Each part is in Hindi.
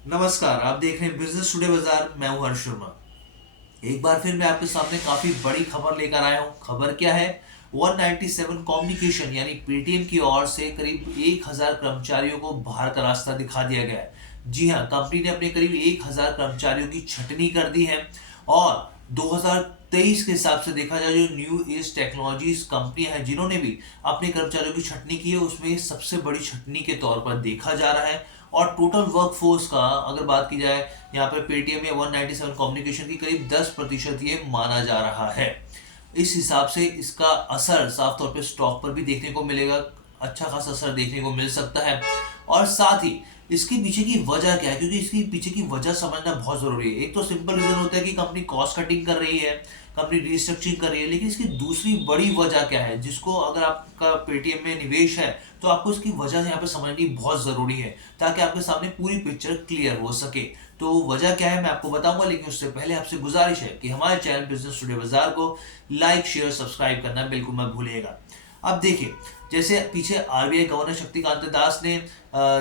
नमस्कार, आप देख रहे हैं बिजनेस टुडे बाजार। मैं हूं हर्ष शर्मा। एक बार फिर मैं आपके सामने काफी बड़ी खबर लेकर आया हूं। खबर क्या है? 197 कम्युनिकेशन यानी पेटीएम की ओर से करीब 1000 कर्मचारियों को बाहर का रास्ता दिखा दिया गया है। जी हां, कंपनी ने अपने करीब 1000 कर्मचारियों की छटनी कर दी है। और 2023 के हिसाब से देखा जाए, जो न्यू एज टेक्नोलॉजीज कंपनियां हैं जिन्होंने भी अपने कर्मचारियों की छटनी की है, उसमें ये सबसे बड़ी छटनी के तौर पर देखा जा रहा है। और टोटल वर्कफोर्स का अगर बात की जाए, यहाँ पे पेटीएम या 197 कम्युनिकेशन की करीब 10% ये माना जा रहा है। इस हिसाब से इसका असर साफ तौर पे स्टॉक पर भी देखने को मिलेगा। अच्छा खासा असर देखने को मिल सकता है। और साथ ही इसके पीछे की वजह क्या है, क्योंकि इसके पीछे की वजह समझना बहुत जरूरी है। एक तो सिंपल रीजन होता है कि कंपनी कॉस्ट कटिंग कर रही है, कंपनी रिस्ट्रक्चरिंग कर रही है, लेकिन इसकी दूसरी बड़ी वजह क्या है, जिसको अगर आपका पेटीएम में निवेश है तो आपको इसकी वजह यहाँ पे समझनी बहुत जरूरी है, ताकि आपके सामने पूरी पिक्चर क्लियर हो सके। तो वजह क्या है मैं आपको बताऊंगा, लेकिन उससे पहले आपसे गुजारिश है कि हमारे चैनल बिजनेस टुडे बाजार को लाइक शेयर सब्सक्राइब करना बिल्कुल मत भूलिएगा। अब देखिए, जैसे पीछे आरबीआई गवर्नर शक्तिकांत दास ने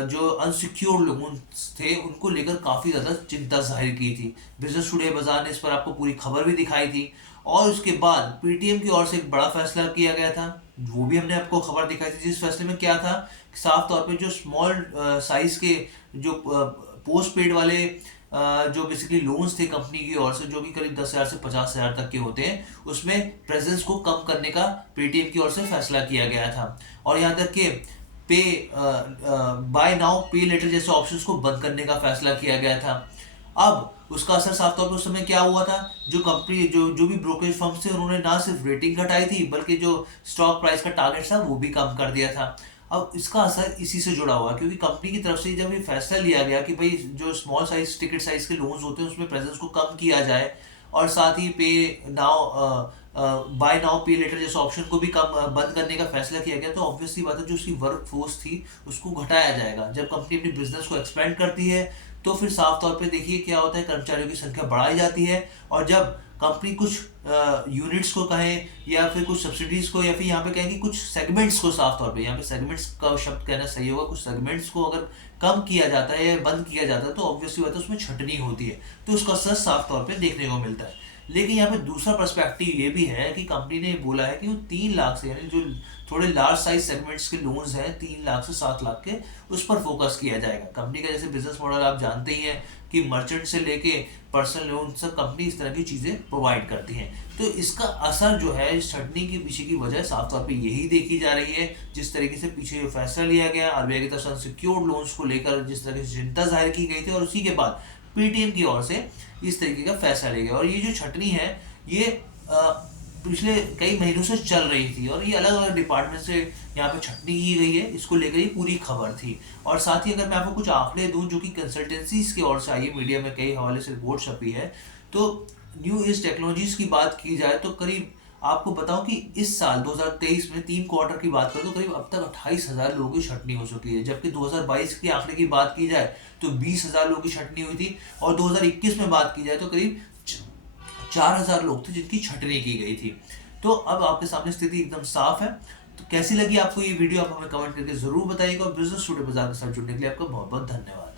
जो अनसिक्योर्ड लोन्स थे उनको लेकर काफी ज्यादा चिंता जाहिर की थी। बिजनेस टुडे बाजार ने इस पर आपको पूरी खबर भी दिखाई थी। और उसके बाद पेटीएम की ओर से एक बड़ा फैसला किया गया था, वो भी हमने आपको खबर दिखाई थी। जिस फैसले में क्या था, साफ तौर पे जो स्मॉल साइज के जो पोस्ट पेड वाले जो बेसिकली लोन्स थे कंपनी की ओर से, जो कि करीब 10,000 से 50,000 तक के होते हैं, उसमें प्रेजेंस को कम करने का पेटीएम की ओर से फैसला किया गया था। और यहाँ तक कि पे बाय नाउ पे लेटर जैसे ऑप्शंस को बंद करने का फैसला किया गया था। अब उसका असर साफ तौर पर उस समय क्या हुआ था, जो कंपनी जो जो भी ब्रोकरेज फर्म्स थे उन्होंने ना सिर्फ रेटिंग घटाई थी, बल्कि जो स्टॉक प्राइस का टारगेट था वो भी कम कर दिया था। अब इसका असर इसी से जुड़ा हुआ है, क्योंकि कंपनी की तरफ से जब ये फैसला लिया गया कि भाई जो स्मॉल साइज टिकट साइज के लोन्स होते हैं उसमें प्रेजेंस को कम किया जाए, और साथ ही पे नाउ बाय नाउ पे लेटर जैसे ऑप्शन को भी कम बंद करने का फैसला किया गया, तो ऑब्वियसली बात है जो उसकी वर्क फोर्स थी उसको घटाया जाएगा। जब कंपनी अपनी बिजनेस को एक्सपेंड करती है तो फिर साफ तौर पे देखिए क्या होता है, कर्मचारियों की संख्या बढ़ाई जाती है। और जब कंपनी कुछ यूनिट्स को कहें या फिर कुछ सब्सिडीज को, या फिर यहाँ पे कहें कि कुछ सेगमेंट्स को, साफ तौर पे यहाँ पे सेगमेंट्स का शब्द कहना सही होगा, कुछ सेगमेंट्स को अगर कम किया जाता है या बंद किया जाता है तो ऑब्वियसली बात है उसमें छटनी होती है, तो उसका असर साफ तौर पे देखने को मिलता है। लेकिन यहाँ पे दूसरा पर्सपेक्टिव ये भी है कि कंपनी ने बोला है कि वो 3 लाख से, यानी जो थोड़े लार्ज साइज सेगमेंट्स के लोन्स हैं 3 लाख से 7 लाख के, उस पर फोकस किया जाएगा। कंपनी का जैसे बिजनेस मॉडल आप जानते ही हैं कि मर्चेंट से लेके पर्सनल लोन सब कंपनी इस तरह की चीजें प्रोवाइड करती हैं। तो इसका असर जो है इस छटनी के पीछे की वजह साफ तौर पे यही देखी जा रही है। जिस तरीके से पीछे फैसला लिया गया आरबीआई की तरफ से अनसिक्योर्ड लोन्स को लेकर, जिस तरह से चिंता जाहिर की गई थी, और उसी के बाद पेटीएम की ओर से इस तरीके का फैसला लिया गया। और ये जो छटनी है ये पिछले कई महीनों से चल रही थी, और ये अलग अलग डिपार्टमेंट से यहाँ पे छटनी की गई है। इसको लेकर ही पूरी खबर थी। और साथ ही अगर मैं आपको कुछ आंकड़े दूं जो कि कंसल्टेंसीज की ओर से आई है, मीडिया में कई हवाले से रिपोर्ट छपी है, तो न्यू एज टेक्नोलॉजीज की बात की जाए तो करीब आपको बताऊं कि इस साल 2023 में 3 क्वार्टर की बात करें तो करीब अब तक 28,000 लोगों की छटनी हो चुकी है। जबकि 2022 के आंकड़े की बात की जाए तो 20,000 लोगों की छटनी हुई थी। और 2021 में बात की जाए तो करीब 4,000 लोग थे जिनकी छटनी की गई थी। तो अब आपके सामने स्थिति एकदम साफ है। तो कैसी लगी आपको ये वीडियो, आप हमें कमेंट करके जरूर बताइएगा। और बिजनेस टुडे बाजार के साथ जुड़ने के लिए आपका बहुत बहुत धन्यवाद।